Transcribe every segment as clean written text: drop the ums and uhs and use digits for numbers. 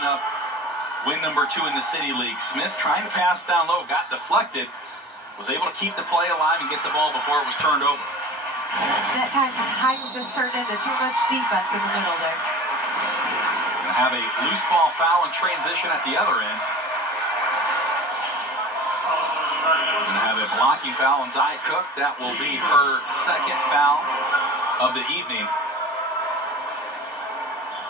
Up win number 2 in the City League. Smith trying to pass down low, got deflected, was able to keep the play alive and get the ball before it was turned over. That time, Hines just turned into too much defense in the middle there. Gonna have a loose ball foul in transition at the other end. Gonna have a blocking foul on Zia Cooke. That will be her second foul of the evening.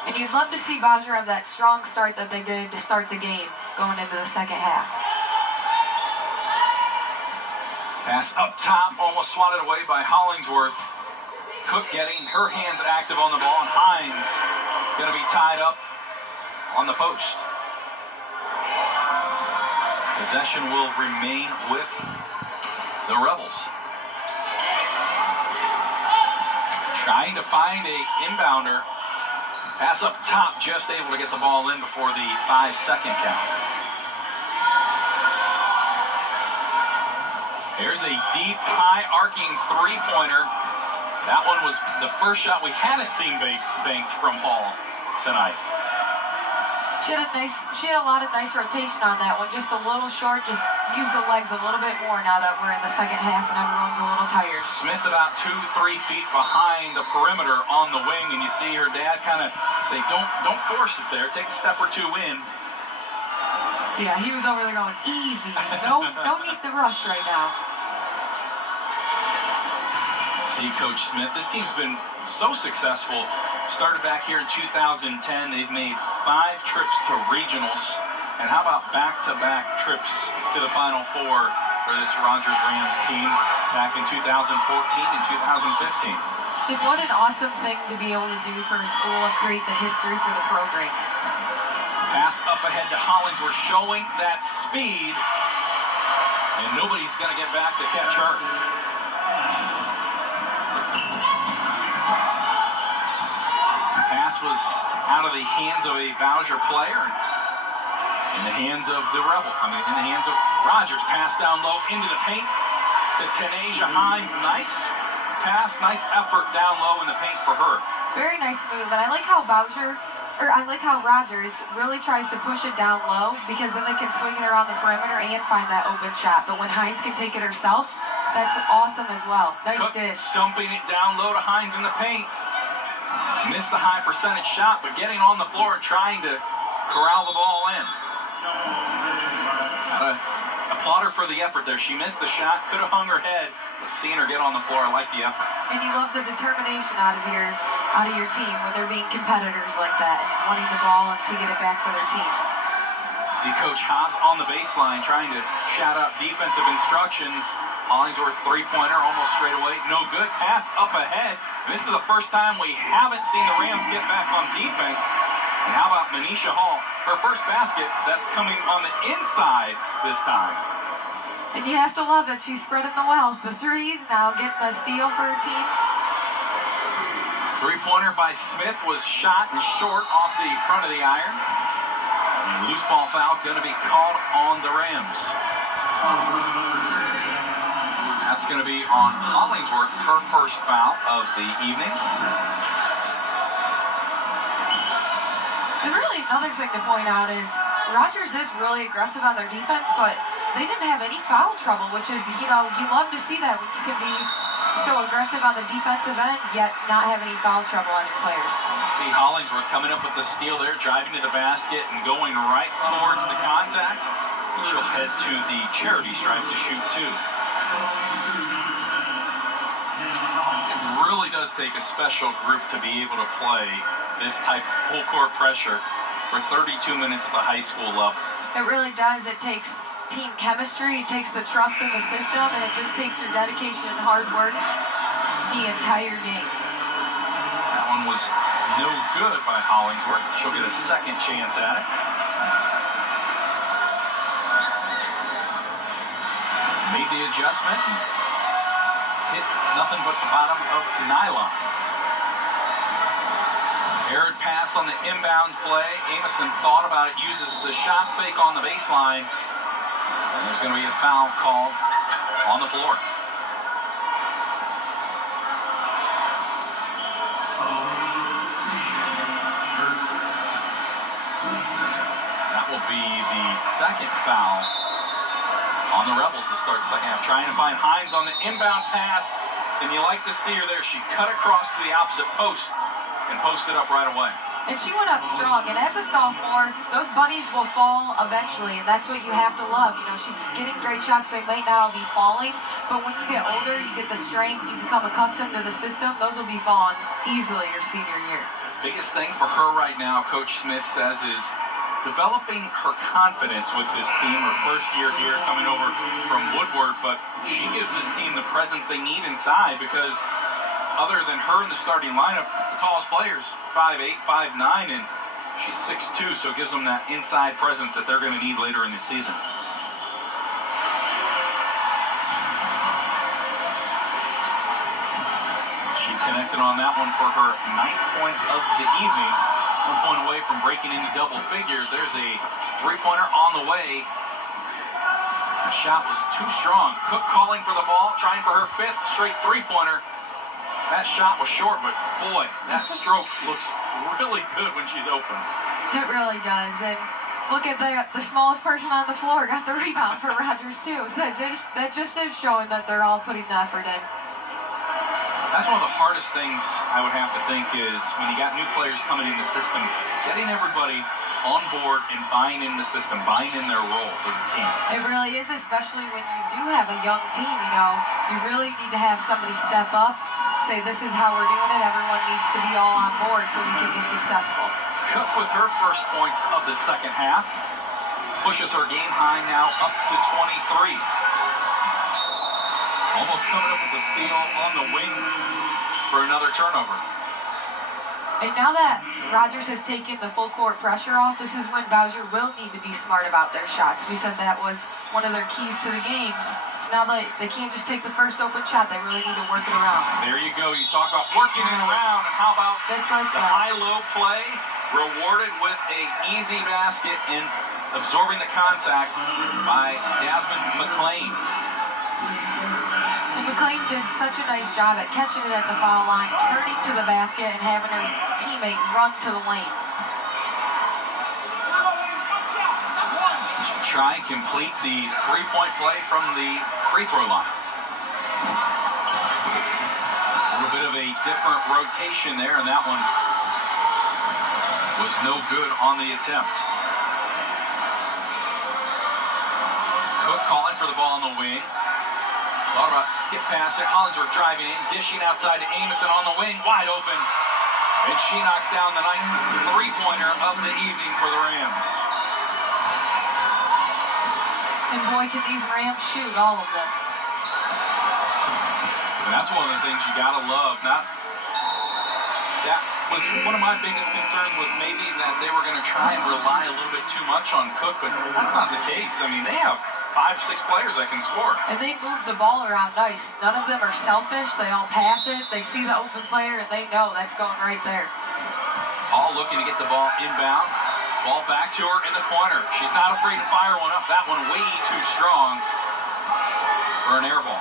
And you'd love to see Bowser have that strong start that they did to start the game going into the second half. Pass up top, almost swatted away by Hollingsworth. Cooke getting her hands active on the ball, and Hines going to be tied up on the post. Possession will remain with the Rebels. Trying to find a inbounder. Pass up top, just able to get the ball in before the 5-second count. There's a deep, high arcing three-pointer. That one was the first shot we hadn't seen banked from Hall tonight. She had a lot of nice rotation on that one. Just a little short, just use the legs a little bit more now that we're in the second half and everyone's a little tired. Smith about 2-3 feet behind the perimeter on the wing, and you see her dad kind of say, don't force it there, take a step or two in. Yeah, he was over there going, easy, no need to rush right now. See Coach Smith, this team's been so successful. Started back here in 2010. They've made 5 trips to regionals. And how about back-to-back trips to the Final Four for this Rogers Rams team back in 2014 and 2015. And what an awesome thing to be able to do for a school and create the history for the program. Pass up ahead to Hollingsworth, showing that speed. And nobody's going to get back to catch her. Pass was out of the hands of a Bowser player, in the hands of the in the hands of Rogers. Pass down low into the paint to Tenasia Hines. Nice pass, nice effort down low in the paint for her. Very nice move, and I like how Rogers really tries to push it down low, because then they can swing it around the perimeter and find that open shot. But when Hines can take it herself, that's awesome as well. Nice Cooke dish. Dumping it down low to Hines in the paint. Missed the high percentage shot, but getting on the floor and trying to corral the ball in. Gotta applaud her for the effort there. She missed the shot, could have hung her head, but seeing her get on the floor, I like the effort. And you love the determination out of your team when they're being competitors like that, and wanting the ball to get it back for their team. See Coach Hobbs on the baseline trying to shout out defensive instructions. Hollingsworth three-pointer almost straight away. No good. Pass up ahead. And this is the first time we haven't seen the Rams get back on defense. And how about Manisha Hall? Her first basket, that's coming on the inside this time. And you have to love that she's spreading the wealth. The threes now getting a steal for her team. Three-pointer by Smith was shot and short off the front of the iron. And loose ball foul going to be called on the Rams. That's going to be on Hollingsworth, her first foul of the evening. And really another thing to point out is Rogers is really aggressive on their defense, but they didn't have any foul trouble, which is, you love to see that when you can be so aggressive on the defensive end, yet not have any foul trouble on your players. See Hollingsworth coming up with the steal there, driving to the basket and going right towards the contact. And she'll head to the charity stripe to shoot 2. It really does take a special group to be able to play this type of full court pressure for 32 minutes at the high school level. It really does. It takes team chemistry, it takes the trust in the system, and it just takes your dedication and hard work the entire game. That one was no good by Hollingsworth. She'll get a second chance at it. Made the adjustment and hit nothing but the bottom of the nylon. Aired pass on the inbound play. Amison thought about it, uses the shot fake on the baseline. And there's going to be a foul called on the floor. will be the second foul on the Rebels to start the second half. Trying to find Hines on the inbound pass, and you like to see her there. She cut across to the opposite post and posted up right away. And she went up strong, and as a sophomore, those bunnies will fall eventually, and that's what you have to love. You know, she's getting great shots. They might not all be falling, but when you get older, you get the strength, you become accustomed to the system. Those will be falling easily your senior year. Biggest thing for her right now, Coach Smith says, is developing her confidence with this team. Her first year here coming over from Woodward, but she gives this team the presence they need inside because other than her in the starting lineup, the tallest players, 5'8", 5'9", and she's 6'2", so it gives them that inside presence that they're going to need later in the season. She connected on that one for her 9th point of the evening. 1 point away from breaking into double figures. There's a three-pointer on the way. The shot was too strong. Cooke calling for the ball, trying for her 5th straight three-pointer. That shot was short, but boy, that stroke looks really good when she's open. It really does. And look at the smallest person on the floor got the rebound for Rogers too. So that just is showing that they're all putting the effort in. That's one of the hardest things I would have to think is when you got new players coming in the system, getting everybody on board and buying in the system, buying in their roles as a team. It really is, especially when you do have a young team. You know, you really need to have somebody step up. Say this is how we're doing it. Everyone needs to be all on board so we can be successful. Cooke with her first points of the second half pushes her game high now up to 23. Almost coming up with the steal on the wing for another turnover. And now that Rogers has taken the full court pressure off, this is when Bowser will need to be smart about their shots. We said that was one of their keys to the games. So now they can't just take the first open shot. They really need to work it around. There you go. You talk about working it around. And how about just like the high-low play rewarded with an easy basket and absorbing the contact by Jasmine McLean. And McLean did such a nice job at catching it at the foul line, turning to the basket, and having her teammate run to the lane. She'll try and complete the three-point play from the free throw line. A little bit of a different rotation there, and that one was no good on the attempt. Cooke calling for the ball on the wing. Thought about skip pass it. Hollingsworth driving in, dishing outside to Amison on the wing, wide open. And she knocks down the 9th three-pointer of the evening for the Rams. And boy, can these Rams shoot, all of them. And that's one of the things you gotta love. That was one of my biggest concerns, was maybe that they were going to try and rely a little bit too much on Cooke, but that's not the case. I mean, they have 5, 6 players that can score. And they move the ball around nice. None of them are selfish. They all pass it. They see the open player, and they know that's going right there. All looking to get the ball inbound. Ball back to her in the corner. She's not afraid to fire one up. That one way too strong for an air ball.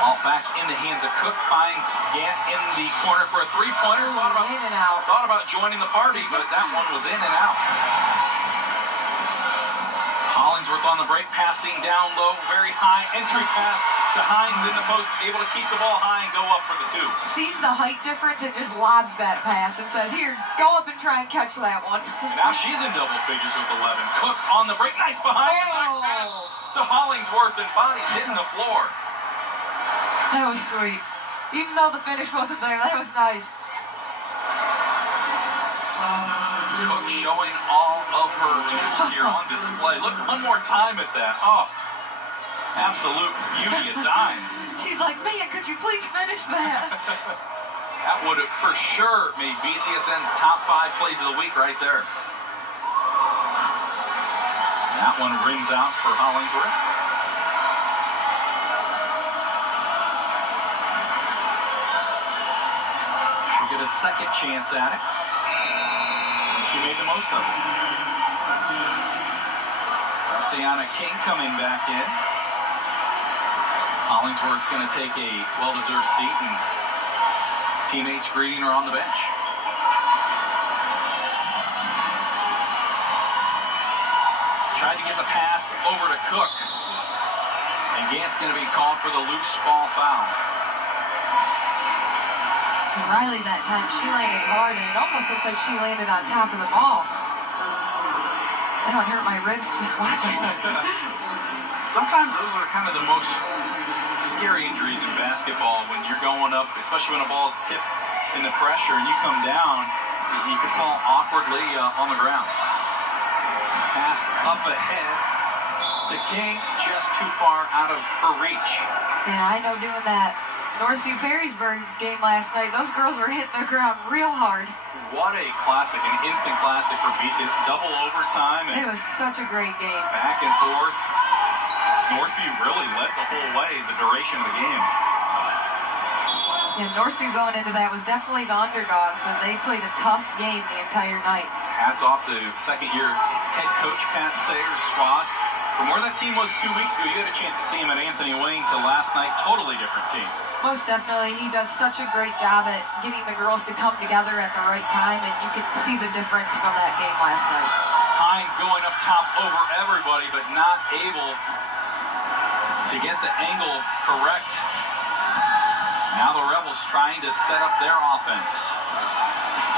Ball back in the hands of Cooke. Finds Gant in the corner for a three-pointer. In and out. Thought about joining the party, but that one was in and out. Hollingsworth on the break, passing down low, very high entry pass to Hines in the post, able to keep the ball high and go up for the 2. Sees the height difference and just lobs that pass and says, here, go up and try and catch that one. And now she's in double figures with 11. Cooke on the break, nice behind pass to Hollingsworth, and bodies hitting the floor. That was sweet. Even though the finish wasn't there, that was nice. Cooke showing all of her tools here on display. Look one more time at that. Oh, absolute beauty of dime. She's like, man, could you please finish that? That would have for sure made BCSN's top 5 plays of the week right there. That one rings out for Hollingsworth. She'll get a second chance at it. She made the most of it. Sienna King coming back in. Hollingsworth going to take a well-deserved seat, and teammates greeting her on the bench. Tried to get the pass over to Cook. And Gant's going to be called for the loose ball foul. Riley that time, she landed hard, and it almost looked like she landed on top of the ball. That would hurt my ribs just watching. Sometimes those are kind of the most scary injuries in basketball when you're going up, especially when a ball is tipped in the pressure and you come down, you could fall awkwardly on the ground. Pass up ahead to King, just too far out of her reach. Yeah, I know doing that Northview Perrysburg game last night, those girls were hitting the ground real hard. What a classic, an instant classic for BC. Double overtime. And it was such a great game. Back and forth. Northview really led the whole way, the duration of the game. Yeah, Northview going into that was definitely the underdogs, and they played a tough game the entire night. Hats off to second-year head coach Pat Sayers' squad. From where that team was 2 weeks ago, you had a chance to see him at Anthony Wayne to last night. Totally different team. Most definitely. He does such a great job at getting the girls to come together at the right time, and you can see the difference from that game last night. Hines going up top over everybody, but not able to get the angle correct. Now the Rebels trying to set up their offense.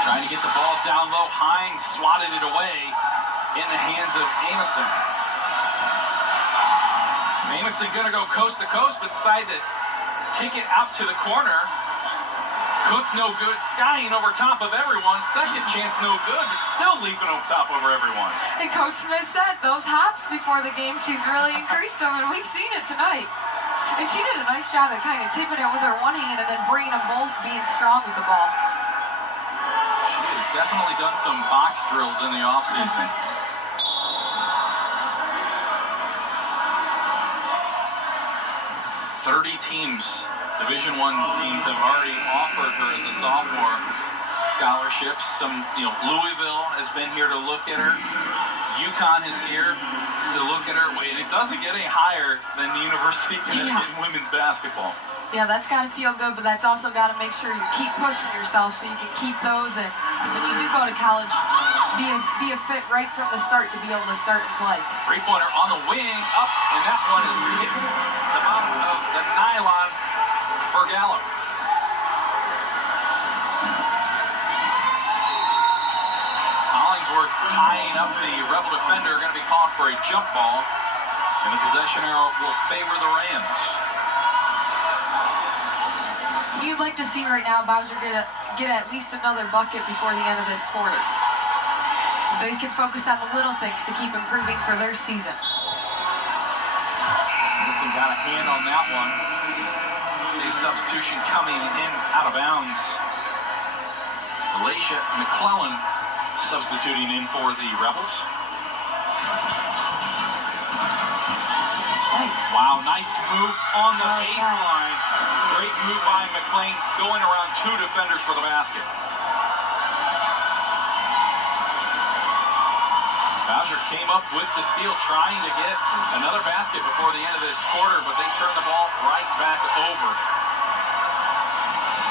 Trying to get the ball down low. Hines swatted it away in the hands of Amison. Amison gonna go coast to coast, but decided to kick it out to the corner. Cook no good, skying over top of everyone. Second chance no good, but still leaping over top over everyone. And Coach Smith said those hops before the game, she's really increased them, and we've seen it tonight. And she did a nice job at kind of tipping it with her one hand and then bringing them both, being strong with the ball. She has definitely done some box drills in the offseason. 30 teams, Division I teams, have already offered her as a sophomore scholarships. Some, Louisville has been here to look at her. UConn is here to look at her. And it doesn't get any higher than the University of Connecticut in women's basketball. Yeah, that's got to feel good, but that's also got to make sure you keep pushing yourself so you can keep those. And when you do go to college, be a fit right from the start to be able to start and play. Three-pointer on the wing, up, and that one hits the bottom of the nylon for Gallo. Hollingsworth tying up the Rebel defender, going to be called for a jump ball, and the possession arrow will favor the Rams. You'd like to see right now Bowser get at least another bucket before the end of this quarter. They can focus on the little things to keep improving for their season. Wilson got a hand on that one. See substitution coming in out of bounds. Alicia McClellan substituting in for the Rebels. Nice. Wow, nice move on the baseline. Great move by McClain, going around two defenders for the basket. Bowser came up with the steal, trying to get another basket before the end of this quarter, but they turned the ball right back over.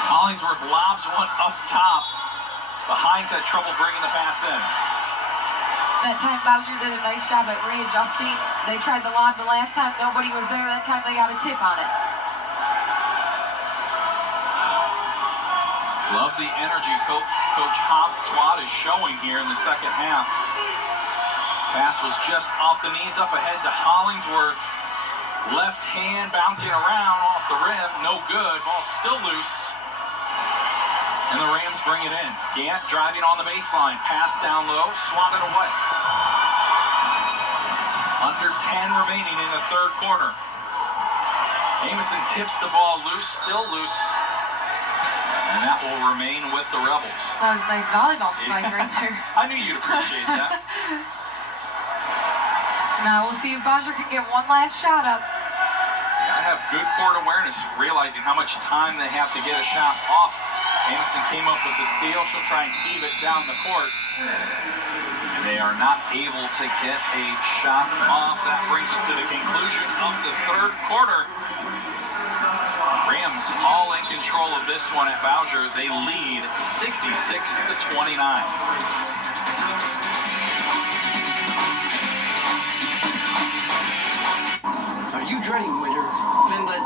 Hollingsworth lobs one up top. The Hines had trouble bringing the pass in. That time Bowser did a nice job at readjusting. They tried the lob the last time, nobody was there. That time they got a tip on it. Love the energy Coach Hobbs' squad is showing here in the second half. Pass was just off the knees, up ahead to Hollingsworth. Left hand bouncing around off the rim, no good. Ball still loose. And the Rams bring it in. Gant driving on the baseline. Pass down low, swatted away. Under 10 remaining in the third quarter. Amison tips the ball loose, still loose. And that will remain with the Rebels. That was a nice volleyball spike right there. I knew you'd appreciate that. Now we'll see if Bowser can get one last shot up. Gotta have good court awareness, realizing how much time they have to get a shot off. Amison came up with the steal. She'll try and heave it down the court. And they are not able to get a shot off. That brings us to the conclusion of the third quarter. Rams all in control of this one at Bowser. They lead 66-29. dreading winter, then let